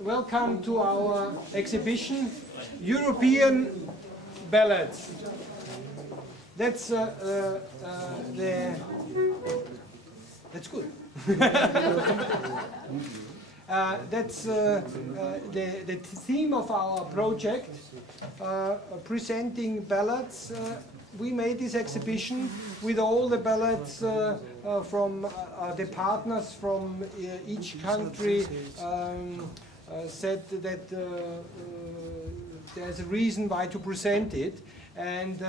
Welcome to our exhibition, European Ballads. That's that's good. That's the theme of our project, presenting ballads. We made this exhibition with all the ballads from the partners from each country. Said that there's a reason why to present it, and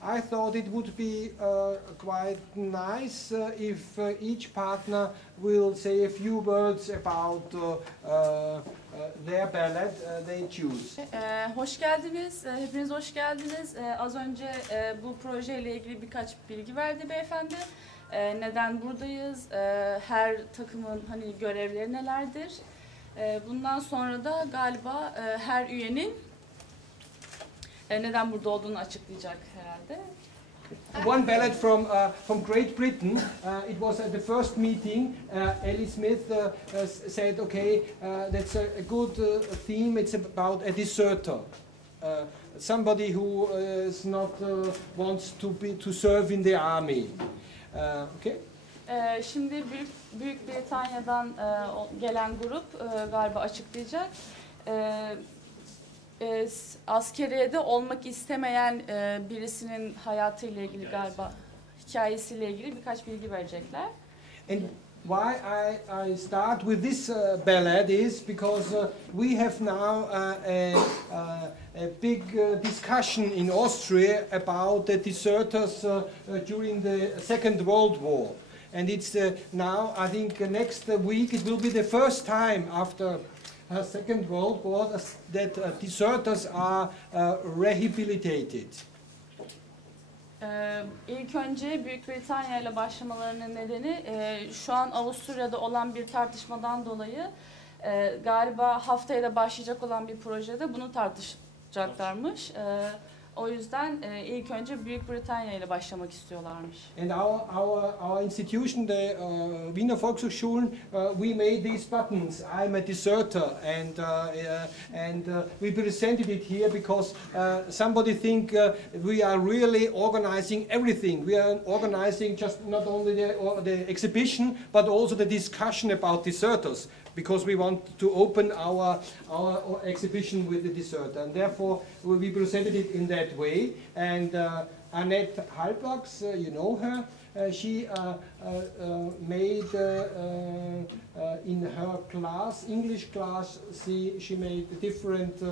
I thought it would be quite nice if each partner will say a few words about their ballad they choose. Hoş geldiniz, hepiniz hoş geldiniz. Az önce bu projeyle ilgili birkaç bilgi verdi beyefendi. Neden buradayız, her takımın hani görevleri nelerdir? Bundan sonra da galiba her üyenin neden burada olduğunu açıklayacak herhalde. One ballad from Great Britain. It was at the first meeting. Ellie Smith said, "Okay, that's a good theme. It's about a deserter, somebody who is not wants to serve in the army." Okay. Şimdi Büyük Britanya'dan gelen grup galiba açıklayacak. Askeriyede olmak istemeyen birisinin hayatıyla ilgili galiba, hikayesiyle ilgili birkaç bilgi verecekler. And why I start with this ballad is because we have now a big discussion in Austria about the deserters during the Second World War. And it's now, I think next week, it will be the first time after Second World War that deserters are rehabilitated. İlk önce Büyük Britanya ile başlamalarının nedeni şu an Avusturya'da olan bir tartışmadan dolayı galiba haftaya da başlayacak olan bir projede bunu tartışacaklarmış. O yüzden ilk önce Büyük Britanya ile başlamak istiyorlarmış. And our institution, the Wiener Volkshochschule, we made these buttons. I'm a deserter, and we presented it here because somebody think we are really organizing everything. We are organizing just not only the exhibition, but also the discussion about deserters, because we want to open our exhibition with the deserter, and therefore we presented it in that way. And Annette Halbwachs, you know her, she made in her class, English class, she made different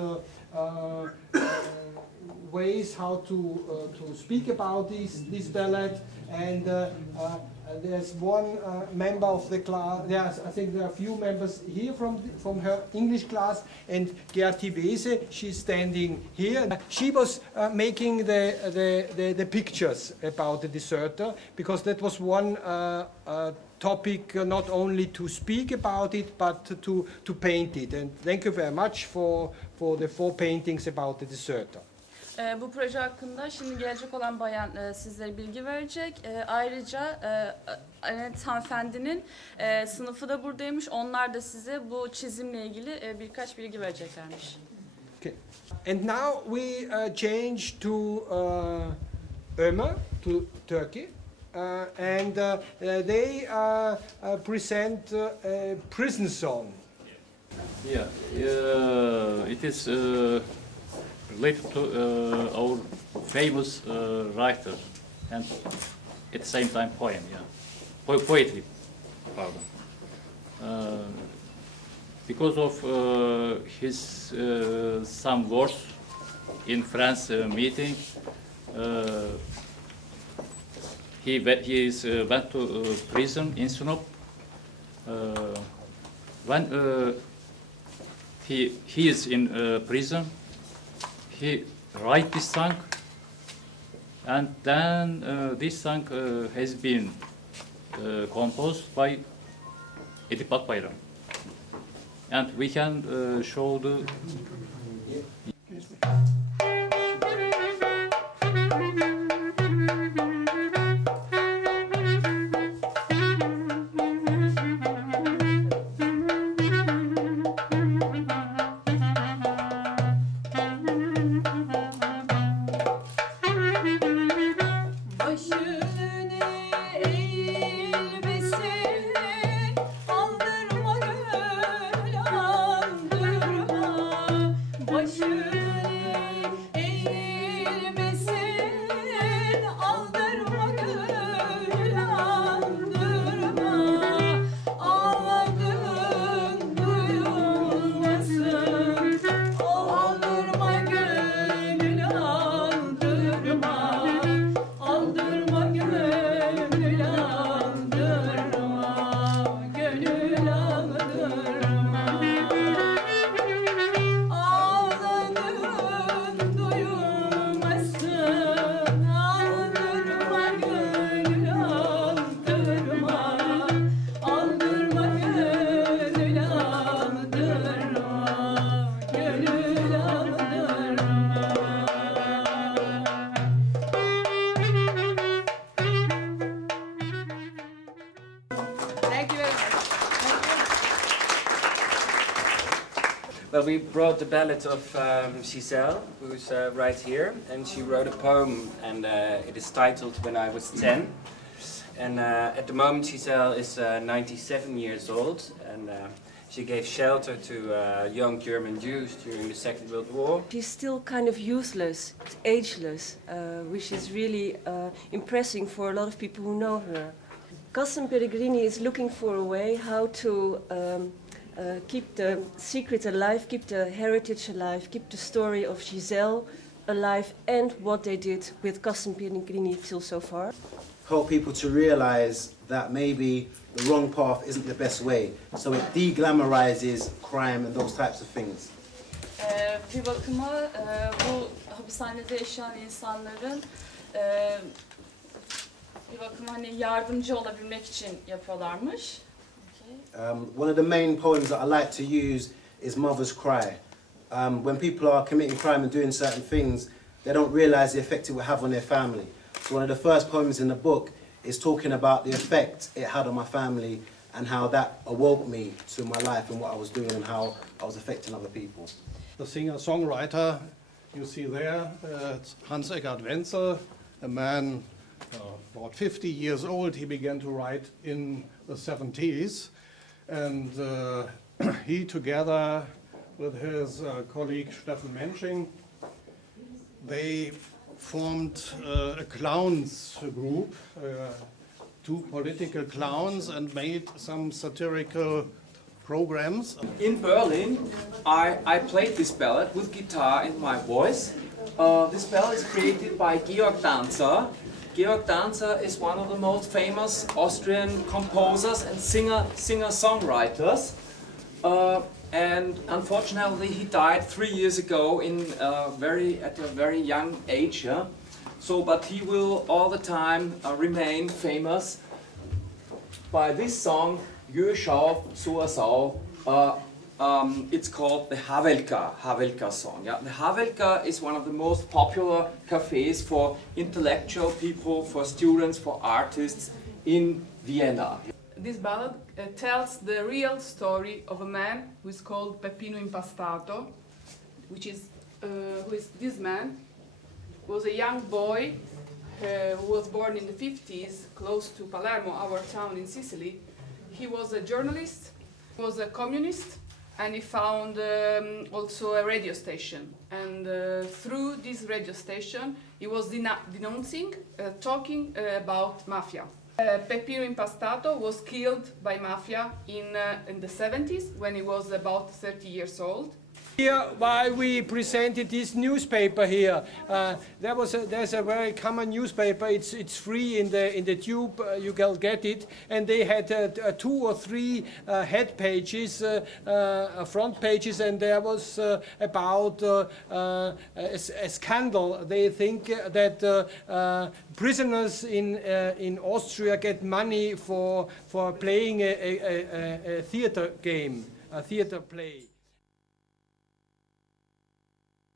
ways how to speak about this ballad, and there's one member of the class. I think there are a few members here from her English class, and Gerti Wese, she's standing here. She was making the pictures about the deserter, because that was one topic, not only to speak about it, but to paint it. And thank you very much for the 4 paintings about the deserter. Bu proje hakkında şimdi gelecek olan bayan sizlere bilgi verecek. Ayrıca Anet hanımefendinin sınıfı da buradaymış. Onlar da size bu çizimle ilgili birkaç bilgi vereceklermiş. Okay. And now we change to Ömer, to Turkey. And they present a prison song. Yeah, it is related to our famous writer, and at the same time poem, yeah, poetry, pardon. Because of his some words in France meeting, he went to prison in Sinop. When he is in prison, he write this song, and then this song has been composed by Edip Akbayram, and we can show the. Well, we brought the ballad of Giselle, who's right here, and she wrote a poem, and it is titled When I Was 10. And at the moment Giselle is 97 years old, and she gave shelter to young German Jews during the Second World War. She's still kind of useless, ageless, which is really impressive for a lot of people who know her. Cassan Pellegrini is looking for a way how to keep the secret alive, keep the heritage alive, keep the story of Giselle alive, and what they did with Cassan Pellegrini till so far. Help people to realize that maybe the wrong path isn't the best way, so it de-glamorizes crime and those types of things. Bir bakıma bu hapishanede yaşayan insanların bir bakıma hani yardımcı olabilmek için yapıyorlarmış. One of the main poems that I like to use is Mother's Cry. When people are committing crime and doing certain things, they don't realize the effect it will have on their family. So one of the first poems in the book is talking about the effect it had on my family and how that awoke me to my life and what I was doing and how I was affecting other people. The singer-songwriter you see there, it's Hans-Eckart Wenzel, a man about 50 years old. He began to write in the 70s, and he, together with his colleague Steffen Mensching, they formed a clowns group, two political clowns, and made some satirical programs. In Berlin, I played this ballad with guitar and my voice. This ballad is created by Georg Danzer. Georg Danzer is one of the most famous Austrian composers and singer-songwriters. And unfortunately, he died 3 years ago at a very young age. Yeah? But he will all the time remain famous by this song, Jö schau zur Sau. It's called the Havelka song. Yeah? The Havelka is one of the most popular cafes for intellectual people, for students, for artists in Vienna. This ballad tells the real story of a man who is called Peppino Impastato, who is this man was a young boy who was born in the 50s, close to Palermo, our town in Sicily. He was a journalist, he was a communist, and he found also a radio station. And through this radio station, he was denouncing, talking about mafia. Peppino Impastato was killed by mafia in the 70s when he was about 30 years old. Here, why we presented this newspaper here, there's a very common newspaper. It's free in the tube. You can get it, and they had 2 or 3 head pages, front pages, and there was about a scandal. They think that prisoners in Austria get money for playing a theater game, a theater play.